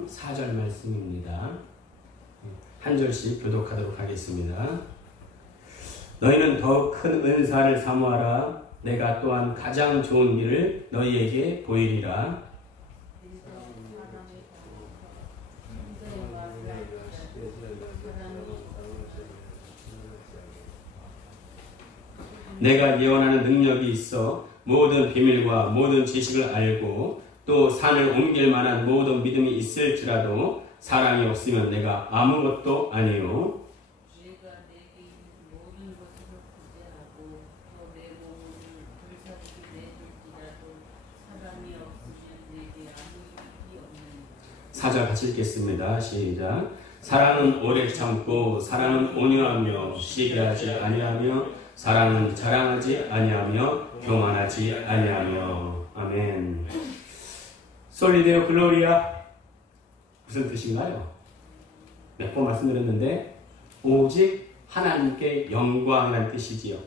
5장 4절 말씀입니다. 한 절씩 교독하도록 하겠습니다. 너희는 더욱 큰 은사를 사모하라. 내가 또한 가장 좋은 길을 너희에게 보이리라. 내가 예언하는 능력이 있어 모든 비밀과 모든 지식을 알고 또 산을 옮길 만한 모든 믿음이 있을지라도 사랑이 없으면 내가 아무것도 아니요. 사절 같이 읽겠습니다. 시작. 사랑은 오래 참고 사랑은 온유하며 시기하지 아니하며 사랑은 자랑하지 아니하며 교만하지 아니하며. 아멘. 솔리데오 글로리아 무슨 뜻인가요? 몇 번 말씀드렸는데 오직 하나님께 영광이라는 뜻이지요.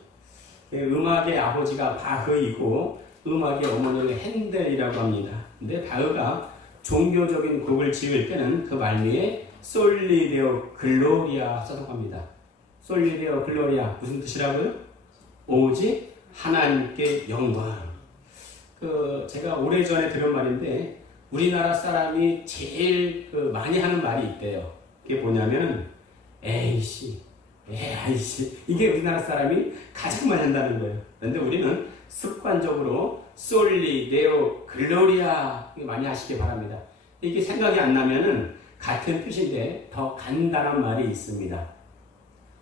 음악의 아버지가 바흐이고 음악의 어머니를 핸델이라고 합니다. 근데 바흐가 종교적인 곡을 지을 때는 그 말미에 솔리데오 글로리아 써서 합니다. 솔리데오 글로리아 무슨 뜻이라고요? 오직 하나님께 영광. 제가 오래전에 들은 말인데 우리나라 사람이 제일 많이 하는 말이 있대요. 그게 뭐냐면 에이씨, 에이씨. 이게 우리나라 사람이 가장 많이 한다는 거예요. 그런데 우리는 습관적으로 솔리데오 글로리아 많이 하시기 바랍니다. 이게 생각이 안 나면은 같은 뜻인데 더 간단한 말이 있습니다.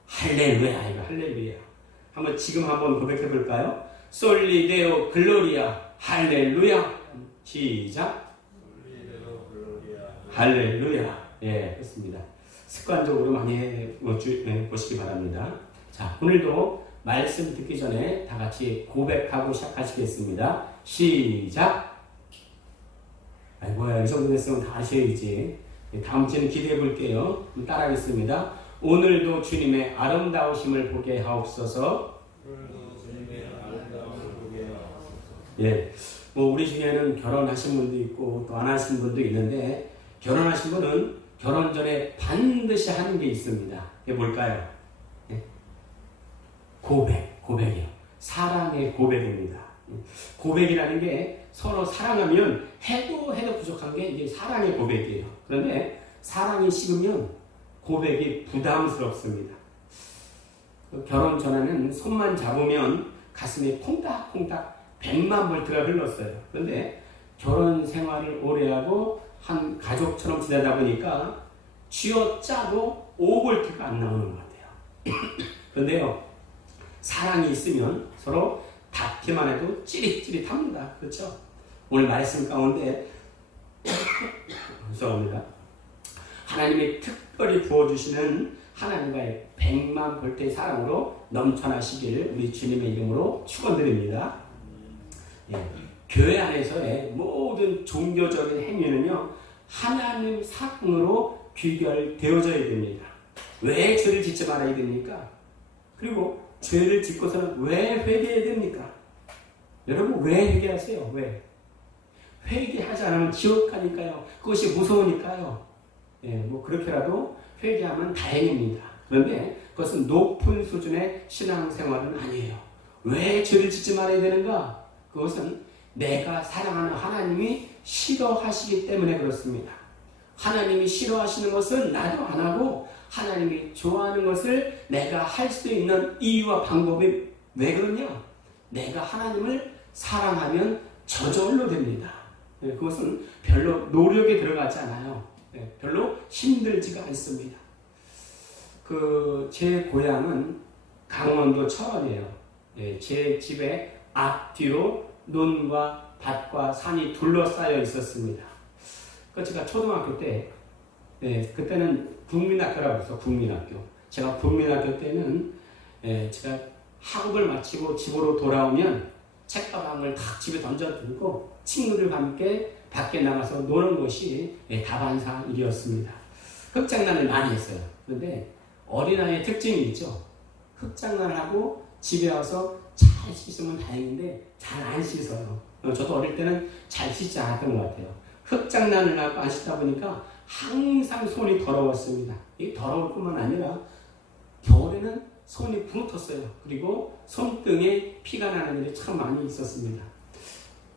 할렐루야. 이거 할렐루야. 지금 한번 고백해 볼까요? 솔리데오 글로리아 할렐루야. 시작. 솔리데오 글로리아 할렐루야. 예, 그렇습니다. 습관적으로 많이 해보시기 바랍니다. 자, 오늘도 말씀 듣기 전에 다 같이 고백하고 시작하시겠습니다. 시작. 아이고야, 이 정도 됐으면 다 하셔야지. 다음 주는 기대해 볼게요. 따라하겠습니다. 오늘도 주님의 아름다우심을 보게 하옵소서. 예, 우리 중에는 결혼하신 분도 있고 또 안 하신 분도 있는데 결혼하신 분은 결혼 전에 반드시 하는 게 있습니다. 그게 뭘까요? 예? 고백이요. 사랑의 고백입니다. 고백이라는 게 서로 사랑하면 해도 부족한 게 이게 사랑의 고백이에요. 그런데 사랑이 식으면 고백이 부담스럽습니다. 결혼 전에는 손만 잡으면 가슴이 콩닥콩닥 100만 볼트가 흘렀어요. 그런데 결혼 생활을 오래 하고 한 가족처럼 지내다 보니까 쥐어짜도 5볼트가 안 나오는 것 같아요. 그런데요, 사랑이 있으면 서로 닿기만 해도 찌릿찌릿합니다. 그렇죠? 오늘 말씀 가운데 죄송합니다. 하나님이 특별히 부어주시는 하나님과의 100만 볼트의 사랑으로 넘쳐나시길 우리 주님의 이름으로 축원드립니다. 예, 교회 안에서의 모든 종교적인 행위는요, 하나님 사랑으로 귀결되어져야 됩니다. 왜 죄를 짓지 말아야 됩니까? 그리고 죄를 짓고서는 왜 회개해야 됩니까? 여러분 왜 회개하세요? 왜? 회개하지 않으면 지옥 가니까요. 그것이 무서우니까요. 예, 그렇게라도 회개하면 다행입니다. 그런데 그것은 높은 수준의 신앙생활은 아니에요. 왜 죄를 짓지 말아야 되는가? 그것은 내가 사랑하는 하나님이 싫어하시기 때문에 그렇습니다. 하나님이 싫어하시는 것은 나도 안 하고 하나님이 좋아하는 것을 내가 할 수 있는 이유와 방법이 왜 그러냐? 내가 하나님을 사랑하면 저절로 됩니다. 그것은 별로 노력이 들어가지 않아요. 별로 힘들지가 않습니다. 제 고향은 강원도 철원이에요. 제 집에 앞뒤로 논과 밭과 산이 둘러싸여 있었습니다. 제가 초등학교 때, 그때는 국민학교라고 해서 국민학교. 제가 국민학교 때는 제가 학업을 마치고 집으로 돌아오면 책가방을 다 집에 던져두고 친구들과 함께 밖에 나가서 노는 것이 다반사 일이었습니다. 흙장난을 많이 했어요. 그런데 어린아이의 특징이 있죠. 흙장난을 하고 집에 와서 잘 씻으면 다행인데 잘 안 씻어요. 저도 어릴 때는 잘 씻지 않았던 것 같아요. 흙장난을 하고 안 씻다 보니까 항상 손이 더러웠습니다. 이게 더러울 뿐만 아니라 겨울에는 손이 부르텄어요. 그리고 손등에 피가 나는 일이 참 많이 있었습니다.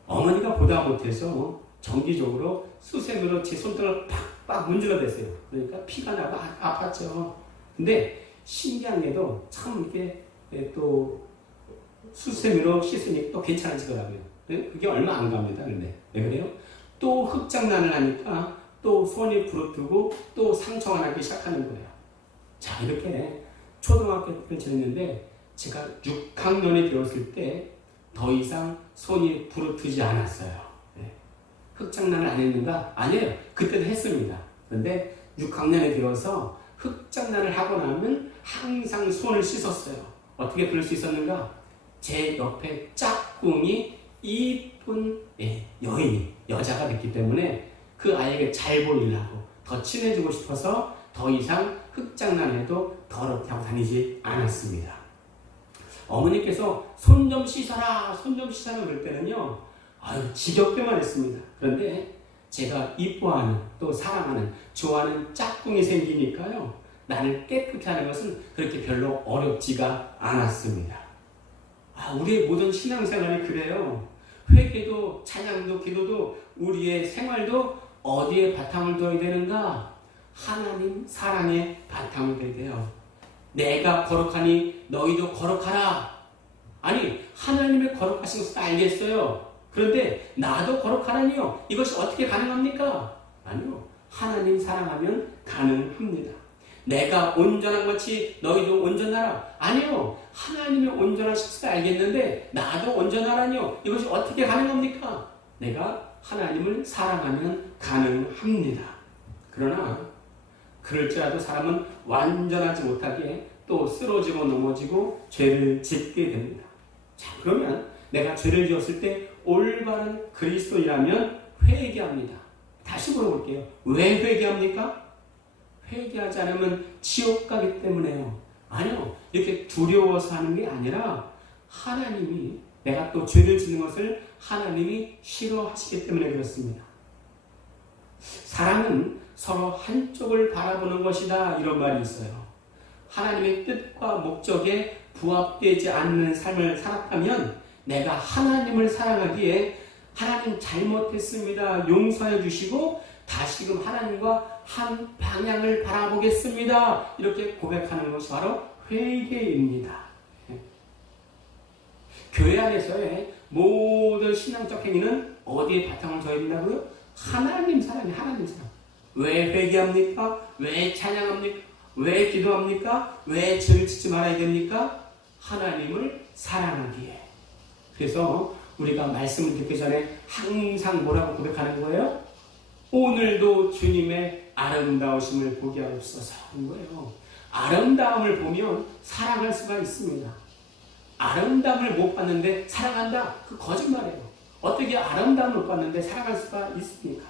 어머니가 보다 못해서 정기적으로 수세미로 제 손등을 팍팍 문질러댔어요. 그러니까 피가 나고 아팠죠. 근데 신기한 게도 참 이렇게 또 수세미로 씻으니 또 괜찮아지더라고요. 그게 얼마 안 갑니다. 근데 왜 그래요? 또 흙장난을 하니까 또 손이 부르트고 또 상처가 나기 시작하는 거예요. 자, 이렇게 초등학교 때를 지냈는데 제가 6학년이 되었을 때 더 이상 손이 부르트지 않았어요. 네. 흙장난을 안 했는가? 아니에요. 그때도 했습니다. 그런데 6학년이 되어서 흙장난을 하고 나면 항상 손을 씻었어요. 어떻게 그럴 수 있었는가? 제 옆에 짝꿍이 이쁜 여자가 됐기 때문에 그 아이에게 잘 보이려고 더 친해지고 싶어서 더 이상 흙장난해도 더럽게 하고 다니지 않았습니다. 어머니께서 손 좀 씻어라, 손 좀 씻어라 그럴 때는요, 지겹게만 했습니다. 그런데 제가 이뻐하는, 또 사랑하는, 좋아하는 짝꿍이 생기니까요, 나를 깨끗게 하는 것은 그렇게 별로 어렵지가 않았습니다. 우리의 모든 신앙생활이 그래요. 회개도, 찬양도, 기도도, 우리의 생활도 어디에 바탕을 둬야 되는가? 하나님 사랑에 바탕을 둬야 돼요. 내가 거룩하니 너희도 거룩하라. 아니, 하나님의 거룩하신 것을 알겠어요. 그런데 나도 거룩하라니요. 이것이 어떻게 가능합니까? 아니요. 하나님 사랑하면 가능합니다. 내가 온전한 것이 너희도 온전하라. 아니요. 하나님의 온전하신 것을 알겠는데 나도 온전하라니요. 이것이 어떻게 가능합니까? 내가 하나님을 사랑하면 가능합니다. 그러나 그럴지라도 사람은 완전하지 못하게 또 쓰러지고 넘어지고 죄를 짓게 됩니다. 자, 그러면 내가 죄를 지었을 때 올바른 그리스도인이라면 회개합니다. 다시 물어볼게요. 왜 회개합니까? 회개하지 않으면 지옥 가기 때문에요. 아니요. 이렇게 두려워서 하는 게 아니라 하나님이 내가 또 죄를 짓는 것을 하나님이 싫어하시기 때문에 그렇습니다. 사랑은 서로 한쪽을 바라보는 것이다. 이런 말이 있어요. 하나님의 뜻과 목적에 부합되지 않는 삶을 살았다면 내가 하나님을 사랑하기에 하나님 잘못했습니다. 용서해 주시고 다시금 하나님과 한 방향을 바라보겠습니다. 이렇게 고백하는 것이 바로 회개입니다. 교회 안에서의 모든 신앙적 행위는 어디에 바탕을 둬야 된다고요? 하나님 사랑이에요. 하나님 사랑. 왜 회개합니까? 왜 찬양합니까? 왜 기도합니까? 왜 죄를 짓지 말아야 됩니까? 하나님을 사랑하기에. 그래서 우리가 말씀을 듣기 전에 항상 뭐라고 고백하는 거예요? 오늘도 주님의 아름다우심을 보게 하옵소서 하는 거예요. 아름다움을 보면 사랑할 수가 있습니다. 아름다움을 못 봤는데 사랑한다? 그 거짓말이에요. 어떻게 아름다움을 못 봤는데 사랑할 수가 있습니까?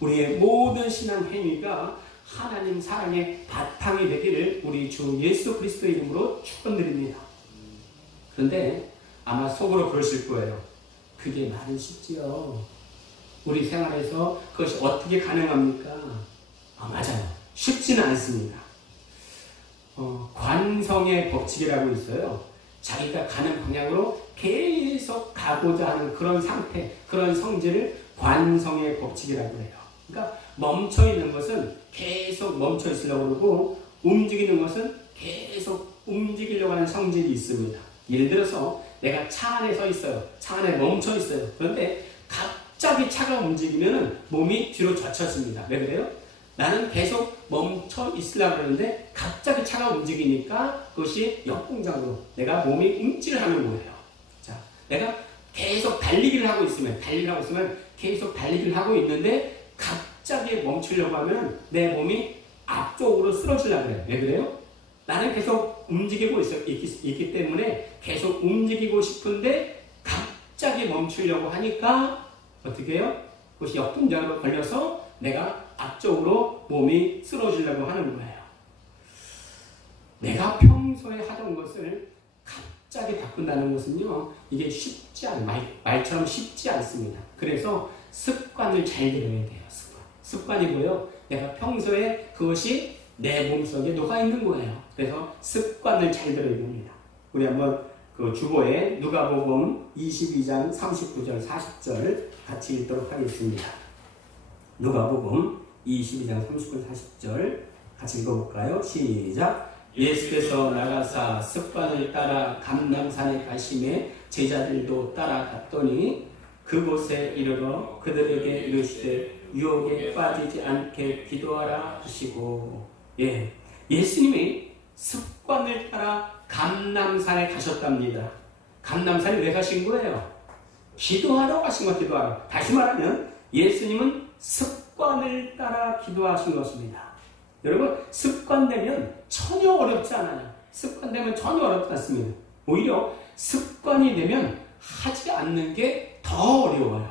우리의 모든 신앙 행위가 하나님 사랑의 바탕이 되기를 우리 주 예수 그리스도의 이름으로 축원드립니다. 그런데 아마 속으로 그러실 거예요. 그게 말은 쉽지요. 우리 생활에서 그것이 어떻게 가능합니까? 맞아요. 쉽지는 않습니다. 관성의 법칙이라고 있어요. 자기가 가는 방향으로 계속 가고자 하는 그런 상태, 그런 성질을 관성의 법칙이라고 해요. 그러니까 멈춰있는 것은 계속 멈춰있으려고 그러고 움직이는 것은 계속 움직이려고 하는 성질이 있습니다. 예를 들어서 내가 차 안에 서 있어요. 차 안에 멈춰 있어요. 그런데 갑자기 차가 움직이면 몸이 뒤로 젖혀집니다. 왜 그래요? 나는 계속 멈춰 있으려고 그러는데 갑자기 차가 움직이니까 그것이 역동작으로 내가 몸이 움찔하는 거예요. 자, 내가 계속 달리기를 하고 있으면 계속 달리기를 하고 있는데 갑자기 멈추려고 하면 내 몸이 앞쪽으로 쓰러지려고 그래요. 왜 그래요? 나는 계속 움직이고 있기 때문에 계속 움직이고 싶은데 갑자기 멈추려고 하니까 어떻게 해요? 그것이 역동작으로 걸려서 내가 앞쪽으로 몸이 쓰러지려고 하는 거예요. 내가 평소에 하던 것을 갑자기 바꾼다는 것은요, 이게 쉽지 않아요. 말처럼 쉽지 않습니다. 그래서 습관을 잘 들여야 돼요. 습관이 뭐예요? 내가 평소에 그것이 내 몸속에 녹아있는 거예요. 그래서 습관을 잘 들어야 됩니다. 우리 한번 그 주보에 누가복음 22장 39절 40절 같이 읽도록 하겠습니다. 누가복음 22장 39절 40절 같이 읽어볼까요? 시작. 예수께서 나가사 습관을 따라 감람산에 가심에 제자들도 따라갔더니 그곳에 이르러 그들에게 이르시되 유혹에 빠지지 않게 기도하라 하시고, 예수님이 습관을 따라 감람산에 가셨답니다. 감람산에 왜 가신 거예요? 기도하러 가신 거, 기도하러. 다시 말하면 예수님은 습관을 따라 기도하신 것입니다. 여러분, 습관되면 전혀 어렵지 않아요. 습관되면 전혀 어렵지 않습니다. 오히려 습관이 되면 하지 않는 게 더 어려워요.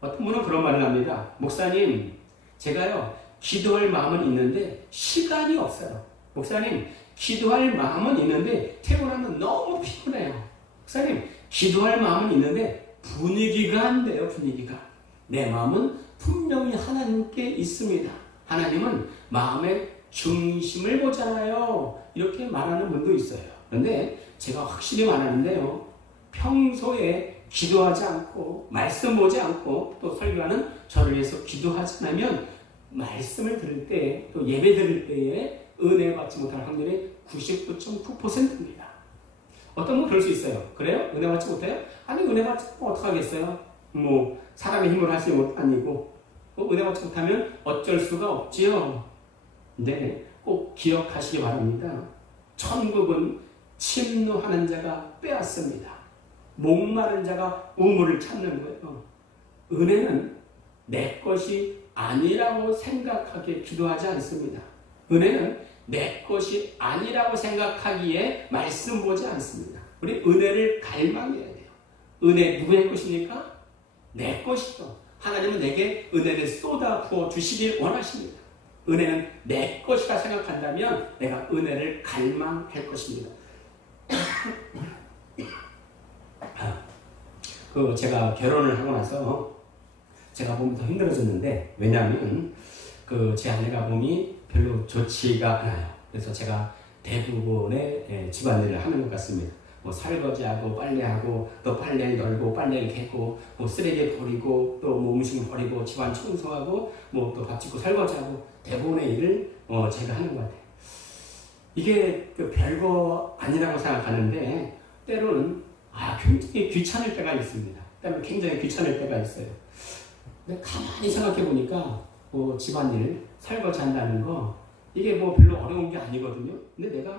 어떤 분은 그런 말을 합니다. 목사님, 제가요 기도할 마음은 있는데 시간이 없어요. 목사님, 기도할 마음은 있는데 태어나면 너무 피곤해요. 목사님, 기도할 마음은 있는데 분위기가 안 돼요. 분위기가. 내 마음은 분명히 하나님께 있습니다. 하나님은 마음의 중심을 보잖아요. 이렇게 말하는 분도 있어요. 그런데 제가 확실히 말하는데요, 평소에 기도하지 않고 말씀 보지 않고 또 설교하는 저를 위해서 기도하지 않으면 말씀을 들을 때 또 예배 드릴 때에 은혜 받지 못할 확률이 99.9%입니다. 어떤 분 그럴 수 있어요. 그래요? 은혜 받지 못해요? 아니, 은혜 받지 못하면 어떡하겠어요? 뭐 사람의 힘으로 하시는 것도 아니고 은혜 받지 못하면 어쩔 수가 없지요. 근데 꼭 기억하시기 바랍니다. 천국은 침노하는 자가 빼앗습니다. 목마른 자가 우물을 찾는 거예요. 은혜는 내 것이 아니라고 생각하게 기도하지 않습니다. 은혜는 내 것이 아니라고 생각하기에 말씀 보지 않습니다. 우리 은혜를 갈망해야 돼요. 은혜 누구의 것입니까? 내 것이죠. 하나님은 내게 은혜를 쏟아 부어 주시길 원하십니다. 은혜는 내 것이라 생각한다면 내가 은혜를 갈망할 것입니다. 제가 결혼을 하고 나서 제가 몸이 더 힘들어졌는데, 왜냐하면 제 아내가 몸이 별로 좋지가 않아요. 그래서 제가 대부분의 집안일을 하는 것 같습니다. 뭐 설거지하고 빨래하고 또 빨래 널고 빨래를 개고 뭐 쓰레기 버리고 또 뭐 음식 버리고 집안 청소하고 뭐 또 밥 짓고 설거지하고 대부분의 일을 제가 하는 것 같아요. 이게 별거 아니라고 생각하는데 때로는 굉장히 귀찮을 때가 있습니다. 때로는 굉장히 귀찮을 때가 있어요. 근데 가만히 생각해 보니까 뭐 집안일 설거지 한다는 거 이게 뭐 별로 어려운 게 아니거든요. 근데 내가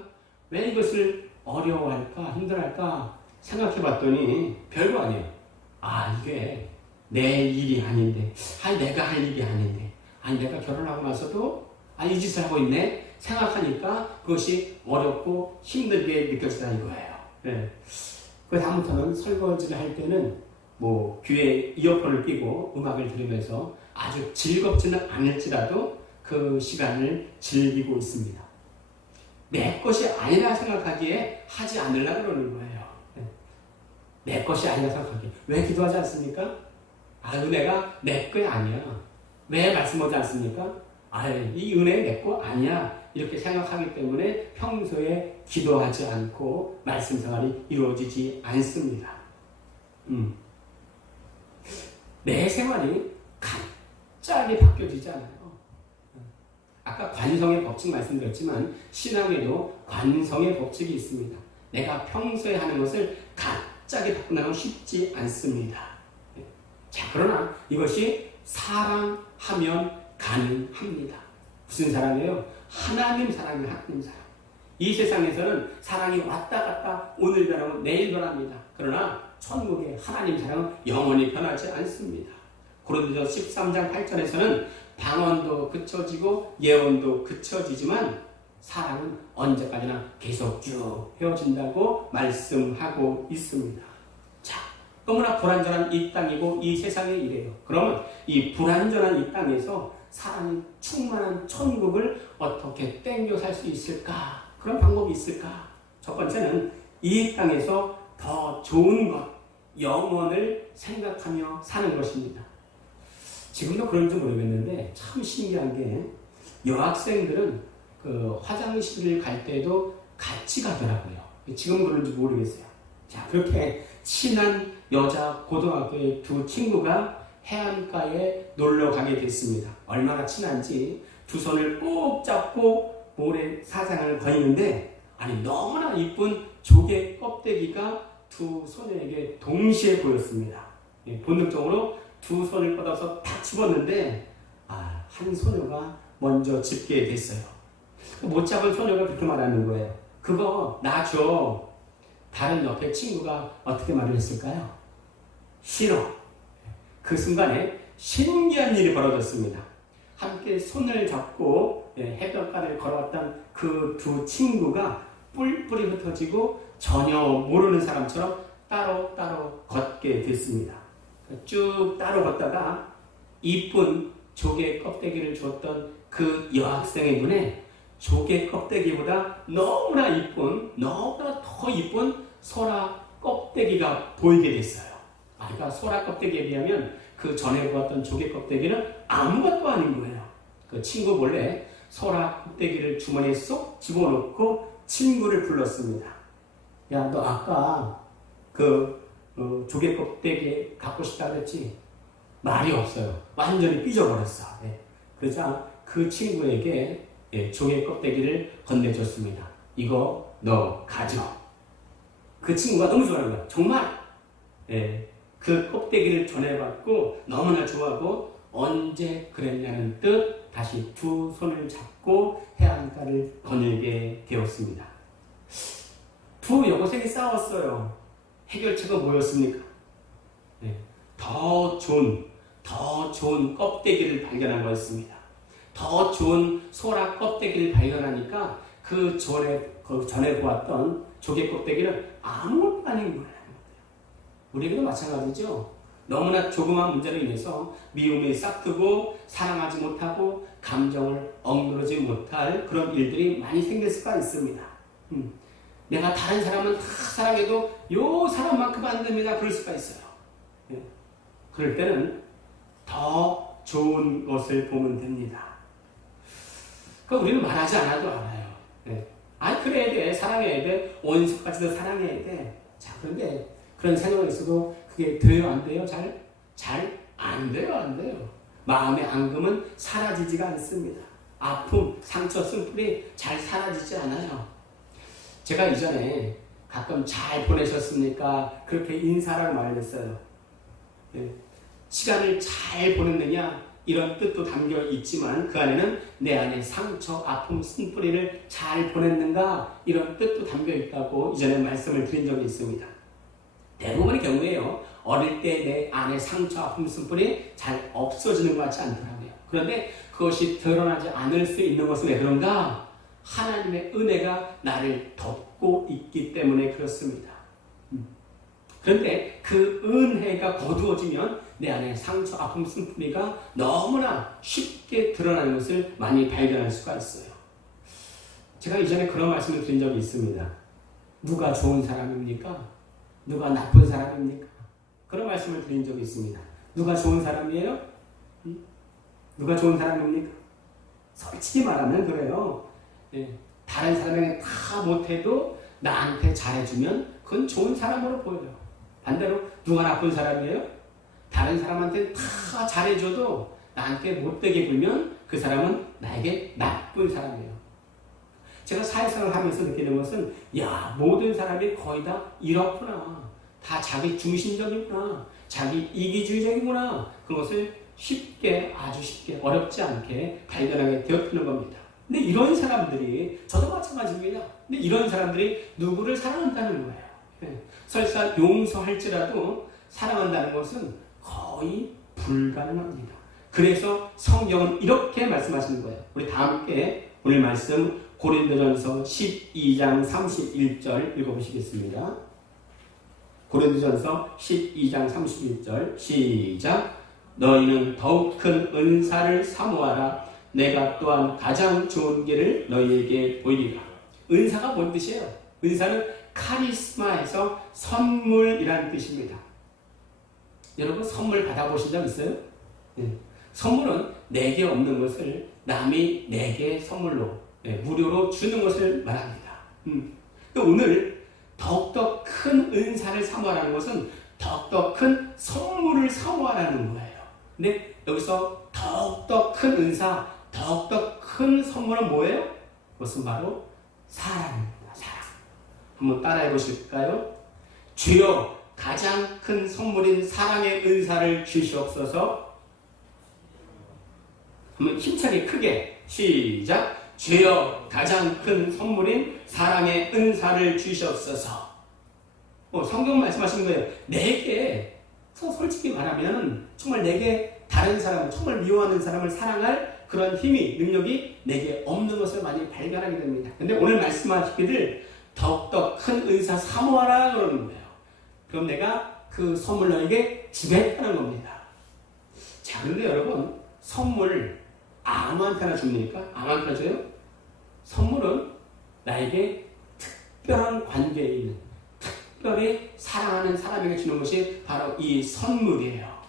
왜 이것을 어려워할까 힘들어할까 생각해 봤더니 별거 아니에요. 이게 내 일이 아닌데, 내가 할 일이 아닌데, 내가 결혼하고 나서도 이 짓을 하고 있네 생각하니까 그것이 어렵고 힘들게 느껴지다 이거예요. 그 다음부터는 설거지를 할 때는 뭐 귀에 이어폰을 끼고 음악을 들으면서 아주 즐겁지는 않을지라도 그 시간을 즐기고 있습니다. 내 것이 아니라 생각하기에 하지 않으려고 그러는 거예요. 내 것이 아니라 생각하기에. 왜 기도하지 않습니까? 은혜가 내 거 아니야. 왜 말씀하지 않습니까? 이 은혜 내 거 아니야. 이렇게 생각하기 때문에 평소에 기도하지 않고 말씀 생활이 이루어지지 않습니다. 내 생활이 갑자기 바뀌어지지 않아요. 아까 관성의 법칙 말씀드렸지만 신앙에도 관성의 법칙이 있습니다. 내가 평소에 하는 것을 갑자기 바꾸는 쉽지 않습니다. 자, 그러나 이것이 사랑하면 가능합니다. 무슨 사랑이에요? 하나님 사랑이에요. 하나님 사랑. 이 세상에서는 사랑이 왔다 갔다 오늘 변하고 내일 변합니다. 그러나 천국의 하나님 사랑은 영원히 변하지 않습니다. 고린도서 13장 8절에서는 방언도 그쳐지고 예언도 그쳐지지만 사랑은 언제까지나 계속 쭉 헤어진다고 말씀하고 있습니다. 자, 너무나 불완전한 이 땅이고 이 세상에 이래요. 그러면 이 불완전한 이 땅에서 사랑이 충만한 천국을 어떻게 땡겨 살 수 있을까? 그런 방법이 있을까? 첫 번째는 이 땅에서 더 좋은 것, 영원을 생각하며 사는 것입니다. 지금도 그런지 모르겠는데 참 신기한 게 여학생들은 그 화장실을 갈 때도 같이 가더라고요. 지금 그런지 모르겠어요. 자, 그렇게 친한 여자 고등학교의 두 친구가 해안가에 놀러 가게 됐습니다. 얼마나 친한지 두 손을 꼭 잡고 모래사장을 거니는데 아니 너무나 이쁜 조개 껍데기가 두 소녀에게 동시에 보였습니다. 본능적으로 두 손을 뻗어서 탁 집었는데 한 소녀가 먼저 집게 됐어요. 못 잡은 소녀가 그렇게 말하는 거예요. 그거 나 줘. 다른 옆에 친구가 어떻게 말을 했을까요? 싫어. 그 순간에 신기한 일이 벌어졌습니다. 함께 손을 잡고 해변가를 걸어왔던 그 두 친구가 뿔뿔이 흩어지고 전혀 모르는 사람처럼 따로 걷게 됐습니다. 쭉 따로 걷다가 이쁜 조개 껍데기를 주었던 그 여학생의 눈에 조개 껍데기보다 너무나 더 이쁜 소라 껍데기가 보이게 됐어요. 그러니까 소라 껍데기에 비하면 그 전에 보았던 조개 껍데기는 아무것도 아닌 거예요. 그 친구 몰래 소라 껍데기를 주머니에 쏙 집어넣고 친구를 불렀습니다. 야, 너 아까 조개 껍데기 갖고 싶다 그랬지? 말이 없어요. 완전히 삐져버렸어. 그러자 그 친구에게 조개 껍데기를 건네줬습니다. 이거 너 가져. 그 친구가 너무 좋아하는 거야. 정말 그 껍데기를 전해받고 너무나 좋아하고 언제 그랬냐는 듯 다시 두 손을 잡고 해안가를 거닐게 되었습니다. 두 여고생이 싸웠어요. 해결책은 뭐였습니까? 더 좋은 껍데기를 발견한 거였습니다. 더 좋은 소라 껍데기를 발견하니까 그 전에 보았던 조개 껍데기는 아무것도 아닌 거예요. 우리에게도 마찬가지죠. 너무나 조그만 문제로 인해서 미움이 싹트고 사랑하지 못하고 감정을 억누르지 못할 그런 일들이 많이 생길 수가 있습니다. 내가 다른 사람은 다 사랑해도 요 사람만큼 안 됩니다. 그럴 수가 있어요. 그럴 때는 더 좋은 것을 보면 됩니다. 그러니까 우리는 말하지 않아도 알아요. 그래야 돼. 사랑해야 돼. 원수까지도 사랑해야 돼. 자, 그런데 그런 생각이 있어도 그게 돼요? 안 돼요? 잘 안 돼요? 안 돼요. 마음의 앙금은 사라지지가 않습니다. 아픔, 상처, 쓴풀이 잘 사라지지 않아요. 제가 이전에 가끔 잘 보내셨습니까? 그렇게 인사라고 말을 했어요. 시간을 잘 보냈느냐? 이런 뜻도 담겨 있지만 그 안에는 내 안에 상처, 아픔, 쓴뿌리를 잘 보냈는가? 이런 뜻도 담겨 있다고 이전에 말씀을 드린 적이 있습니다. 대부분의 경우에요. 어릴 때 내 안에 상처, 아픔, 쓴뿌리 잘 없어지는 것 같지 않더라고요. 그런데 그것이 드러나지 않을 수 있는 것은 왜 그런가? 하나님의 은혜가 나를 덮고 있기 때문에 그렇습니다. 그런데 그 은혜가 거두어지면 내 안에 상처, 아픔, 쓴뿌리가 너무나 쉽게 드러나는 것을 많이 발견할 수가 있어요. 제가 이전에 그런 말씀을 드린 적이 있습니다. 누가 좋은 사람입니까? 누가 나쁜 사람입니까? 그런 말씀을 드린 적이 있습니다. 누가 좋은 사람이에요? 누가 좋은 사람입니까? 솔직히 말하면 그래요. 다른 사람에게 다 못해도 나한테 잘해주면 그건 좋은 사람으로 보여요. 반대로 누가 나쁜 사람이에요? 다른 사람한테 다 잘해줘도 나한테 못되게 굴면 그 사람은 나에게 나쁜 사람이에요. 제가 사회생활을 하면서 느끼는 것은 모든 사람이 거의 다 이렇구나. 다 자기 중심적이구나. 자기 이기주의적이구나. 그것을 아주 쉽게 어렵지 않게 발견하게 되었다는 겁니다. 근데 이런 사람들이 저도 마찬가지입니다. 근데 이런 사람들이 누구를 사랑한다는 거예요. 설사 용서할지라도 사랑한다는 것은 거의 불가능합니다. 그래서 성경은 이렇게 말씀하시는 거예요. 우리 다 함께 오늘 말씀 고린도전서 12장 31절 읽어보시겠습니다. 고린도전서 12장 31절 시작. 너희는 더욱 큰 은사를 사모하라. 내가 또한 가장 좋은 길을 너희에게 보이리라. 은사가 뭔 뜻이에요? 은사는 카리스마에서 선물이라는 뜻입니다. 여러분 선물 받아보신 적 있어요? 선물은 내게 없는 것을 남이 내게 선물로 무료로 주는 것을 말합니다. 오늘 더욱더 큰 은사를 사모하라는 것은 더욱더 큰 선물을 사모하라는 거예요. 근데 여기서 더욱더 큰 은사, 더욱더 큰 선물은 뭐예요? 그것은 바로 사랑입니다. 사랑. 한번 따라해 보실까요? 주여 가장 큰 선물인 사랑의 은사를 주시옵소서. 한번 힘차게 크게 시작. 주여 가장 큰 선물인 사랑의 은사를 주시옵소서. 성경 말씀하시는 거예요. 내게 솔직히 말하면 정말 내게 다른 사람, 정말 미워하는 사람을 사랑할 그런 힘이, 능력이 내게 없는 것을 많이 발견하게 됩니다. 근데 오늘 말씀하시기를 더욱더 큰 은사 사모하라 그러는 거예요. 그럼 내가 그 선물 너에게 주겠다는 겁니다. 자, 그런데 여러분, 선물 아무한테나 줍니까? 아무한테나 줘요? 선물은 나에게 특별한 관계에 있는, 특별히 사랑하는 사람에게 주는 것이 바로 이 선물이에요.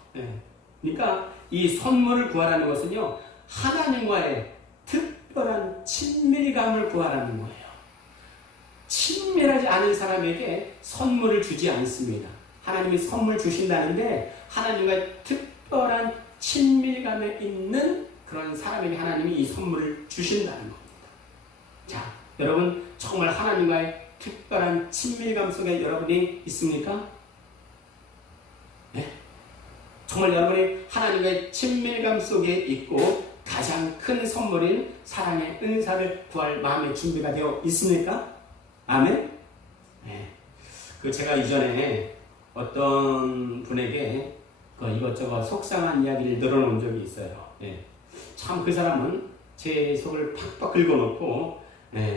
그러니까 이 선물을 구하라는 것은요, 하나님과의 특별한 친밀감을 구하라는 거예요. 친밀하지 않은 사람에게 선물을 주지 않습니다. 하나님이 선물 주신다는데 하나님과의 특별한 친밀감에 있는 그런 사람에게 하나님이 이 선물을 주신다는 겁니다. 자, 여러분 정말 하나님과의 특별한 친밀감 속에 여러분이 있습니까? 네? 정말 여러분이 하나님과의 친밀감 속에 있고 가장 큰 선물인 사랑의 은사를 구할 마음의 준비가 되어 있습니까? 아멘? 네. 제가 이전에 어떤 분에게 이것저것 속상한 이야기를 늘어놓은 적이 있어요. 네. 참 그 사람은 제 속을 팍팍 긁어놓고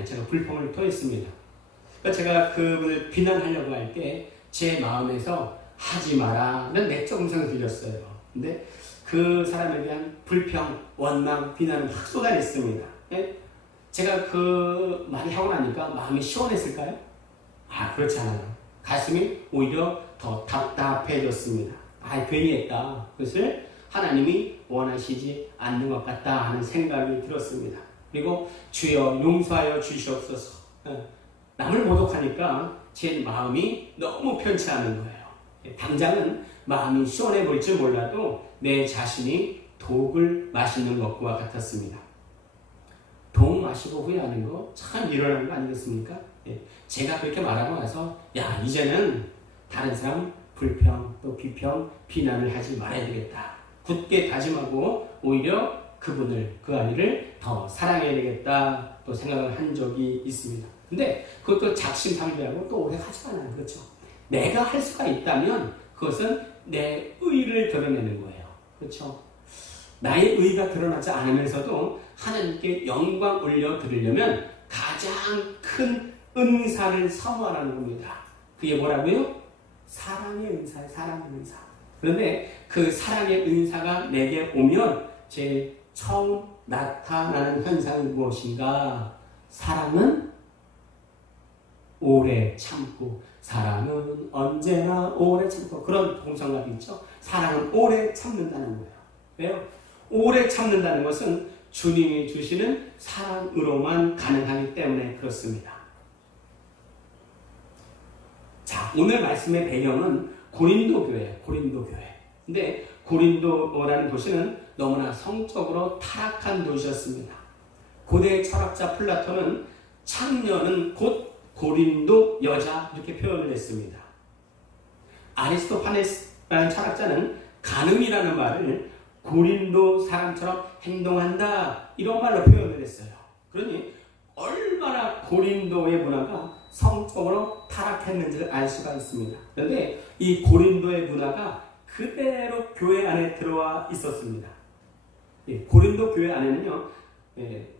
제가 불평을 토했습니다. 그러니까 제가 그분을 비난하려고 할 때 제 마음에서 하지 마라는 내적 음성이 들렸어요. 근데 그 사람에 대한 불평, 원망, 비난을 확 쏟아냈습니다. 네? 제가 그 말이 하고 나니까 마음이 시원했을까요? 그렇지 않아요. 가슴이 오히려 더 답답해졌습니다. 괜히 했다. 그것을 하나님이 원하시지 않는 것 같다 하는 생각이 들었습니다. 그리고 주여 용서하여 주시옵소서. 남을 모독하니까 제 마음이 너무 편치 않은 거예요. 당장은 마음이 시원해 보일 줄 몰라도 내 자신이 독을 마시는 것과 같았습니다. 독 마시고 후회하는 거 참 일어나는 거 아니겠습니까? 제가 그렇게 말하고 나서 이제는 다른 사람 불평 또 비평 비난을 하지 말아야 되겠다. 굳게 다짐하고 오히려 그분을 그 아이를 더 사랑해야 되겠다 또 생각을 한 적이 있습니다. 근데 그것도 작심삼일하고 또 오래 하지 않아요. 그렇죠? 내가 할 수가 있다면 그것은 내 의를 드러내는 거예요. 그렇죠? 나의 의가 드러나지 않으면서도 하나님께 영광 올려드리려면 가장 큰 은사를 사모하라는 겁니다. 그게 뭐라고요? 사랑의 은사예요. 사랑의 은사. 그런데 그 사랑의 은사가 내게 오면 제 처음 나타나는 현상이 무엇인가? 사랑은 오래 참고, 사랑은 언제나 오래 참고, 그런 동성답이 있죠. 사랑은 오래 참는다는 거예요. 왜요? 오래 참는다는 것은 주님이 주시는 사랑으로만 가능하기 때문에 그렇습니다. 자, 오늘 말씀의 배경은 고린도 교회예요. 고린도 교회. 근데 고린도라는 도시는 너무나 성적으로 타락한 도시였습니다. 고대 철학자 플라톤은 창녀는 곧 고린도 여자 이렇게 표현을 했습니다. 아리스토파네스라는 철학자는 간음이라는 말을 고린도 사람처럼 행동한다 이런 말로 표현을 했어요. 그러니 얼마나 고린도의 문화가 성적으로 타락했는지를 알 수가 있습니다. 그런데 이 고린도의 문화가 그대로 교회 안에 들어와 있었습니다. 고린도 교회 안에는요,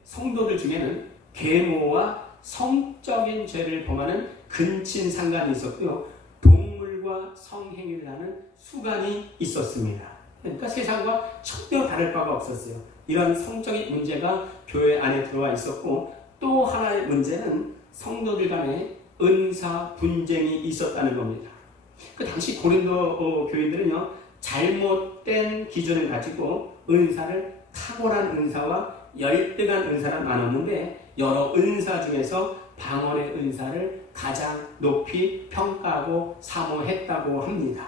성도들 중에는 계모와 성적인 죄를 범하는 근친상간이 있었고요, 동물과 성행위를 하는 수간이 있었습니다. 그러니까 세상과 전혀 다를 바가 없었어요. 이런 성적인 문제가 교회 안에 들어와 있었고, 또 하나의 문제는 성도들 간에 은사 분쟁이 있었다는 겁니다. 그 당시 고린도 교인들은요, 잘못된 기준을 가지고 은사를 탁월한 은사와 열등한 은사를 나눴는데 여러 은사 중에서 방언의 은사를 가장 높이 평가하고 사모했다고 합니다.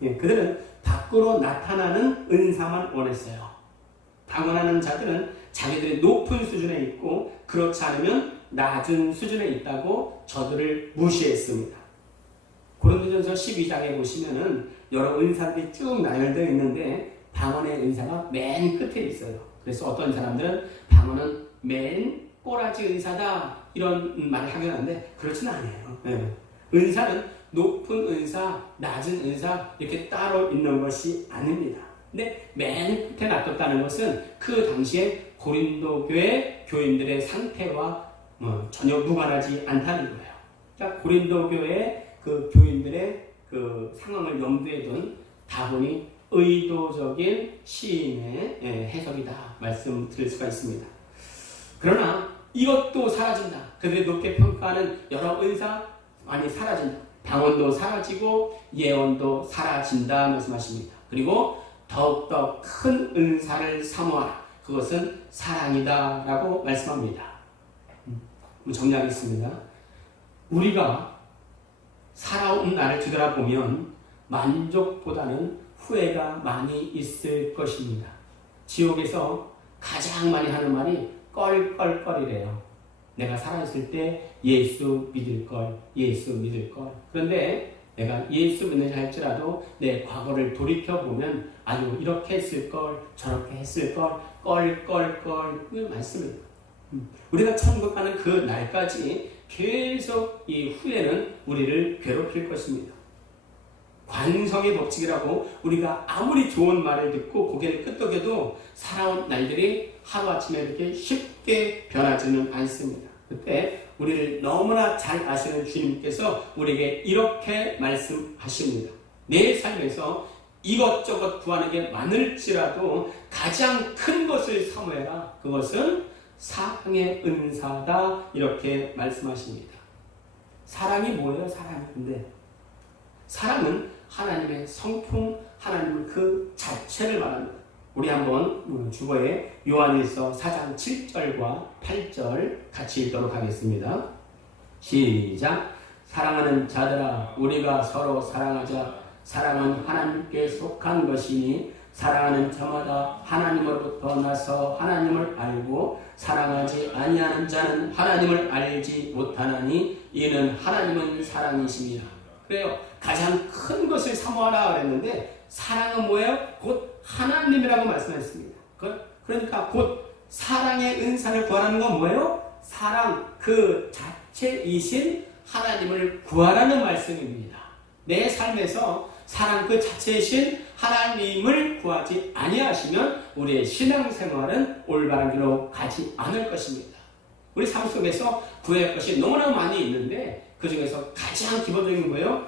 그들은 밖으로 나타나는 은사만 원했어요. 방언하는 자들은 자기들이 높은 수준에 있고 그렇지 않으면 낮은 수준에 있다고 저들을 무시했습니다. 고린도전서 12장에 보시면은 여러 은사들이 쭉 나열되어 있는데 방언의 은사가 맨 끝에 있어요. 그래서 어떤 사람들은 방언은 맨 꼬라지 은사다 이런 말을 하긴 하는데 그렇지는 않아요. 은사는 높은 은사, 낮은 은사 이렇게 따로 있는 것이 아닙니다. 근데 맨 끝에 놔뒀다는 것은 그 당시에 고린도 교회 교인들의 상태와 전혀 무관하지 않다는 거예요. 그러니까 고린도 교회 그 교인들의 그 상황을 염두에 둔 다분히 의도적인 시인의 해석이다 말씀드릴 수가 있습니다. 그러나 이것도 사라진다. 그들이 높게 평가하는 여러 은사 많이 사라진다. 방언도 사라지고 예언도 사라진다 말씀하십니다. 그리고 더욱더 큰 은사를 사모하라. 그것은 사랑이다 라고 말씀합니다. 정리하겠습니다. 우리가 살아온 날을 뒤돌아보면 만족보다는 후회가 많이 있을 것입니다. 지옥에서 가장 많이 하는 말이 껄껄껄이래요. 내가 살아있을 때 예수 믿을 걸, 예수 믿을 걸. 그런데 내가 예수 믿는지 할지라도 내 과거를 돌이켜보면 아유 이렇게 했을 걸, 저렇게 했을 걸, 껄껄껄 그 말씀입니다. 우리가 천국 가는 그 날까지 계속 이 후회는 우리를 괴롭힐 것입니다. 관성의 법칙이라고 우리가 아무리 좋은 말을 듣고 고개를 끄덕여도 살아온 날들이 하루아침에 이렇게 쉽게 변하지는 않습니다. 그때 우리를 너무나 잘 아시는 주님께서 우리에게 이렇게 말씀하십니다. 내 삶에서 이것저것 구하는 게 많을지라도 가장 큰 것을 사모해라. 그것은 사랑의 은사다. 이렇게 말씀하십니다. 사랑이 뭐예요? 사랑이. 근데 사랑은 하나님의 성품, 하나님의 그 자체를 말합니다. 우리 한번 주보에 요한일서 4장 7절과 8절 같이 읽도록 하겠습니다. 시작. 사랑하는 자들아 우리가 서로 사랑하자. 사랑은 하나님께 속한 것이니 사랑하는 자마다 하나님으로부터 나서 하나님을 알고 사랑하지 아니하는 자는 하나님을 알지 못하나니 이는 하나님은 사랑이심이라. 그래요. 가장 큰 것을 사모하라 그랬는데 사랑은 뭐예요? 곧 하나님이라고 말씀했습니다. 그러니까 곧 사랑의 은사를 구하라는 건 뭐예요? 사랑 그 자체이신 하나님을 구하라는 말씀입니다. 내 삶에서 사랑 그 자체이신 하나님을 구하지 아니하시면 우리의 신앙생활은 올바른 길로 가지 않을 것입니다. 우리 삶 속에서 구해야 할 것이 너무나 많이 있는데 그 중에서 가장 기본적인 거예요.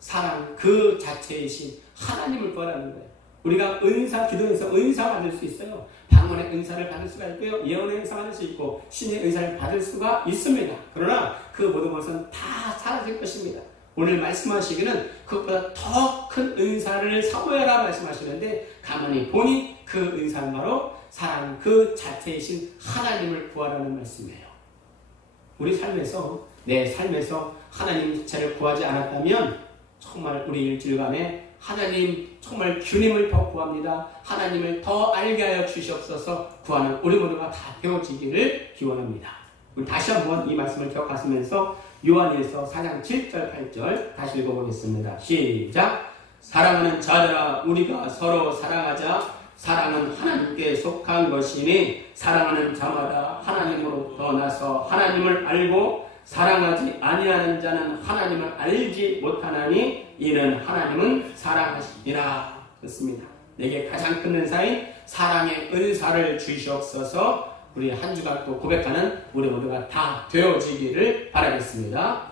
사랑 그 자체이신 하나님을 구하라는 거예요. 우리가 은사, 기도에서 은사 받을 수 있어요. 방언의 은사를 받을 수가 있고요. 예언의 은사 받을 수 있고 신의 은사를 받을 수가 있습니다. 그러나 그 모든 것은 다 사라질 것입니다. 오늘 말씀하시기는 그것보다 더 큰 은사를 사모해라 말씀하시는데 가만히 보니 그 은사는 바로 사랑 그 자체이신 하나님을 구하라는 말씀이에요. 우리 삶에서 내 삶에서 하나님 자체를 구하지 않았다면 정말 우리 일주일간에 하나님 정말 주님을 더 구합니다. 하나님을 더 알게 하여 주시옵소서 구하는 우리 모두가 다 되어지기를 기원합니다. 우리 다시 한번 이 말씀을 기억하시면서 요한일서 4장 7절 8절 다시 읽어보겠습니다. 시작. 사랑하는 자들아 우리가 서로 사랑하자. 사랑은 하나님께 속한 것이니 사랑하는 자마다 하나님으로부터 나서 하나님을 알고 사랑하지 아니하는 자는 하나님을 알지 못하나니 이는 하나님은 사랑하시니라. 그렇습니다. 내게 가장 큰 은사인 사랑의 은사를 주시옵소서. 우리 한 주간 또 고백하는 우리 모두가 다 되어지기를 바라겠습니다.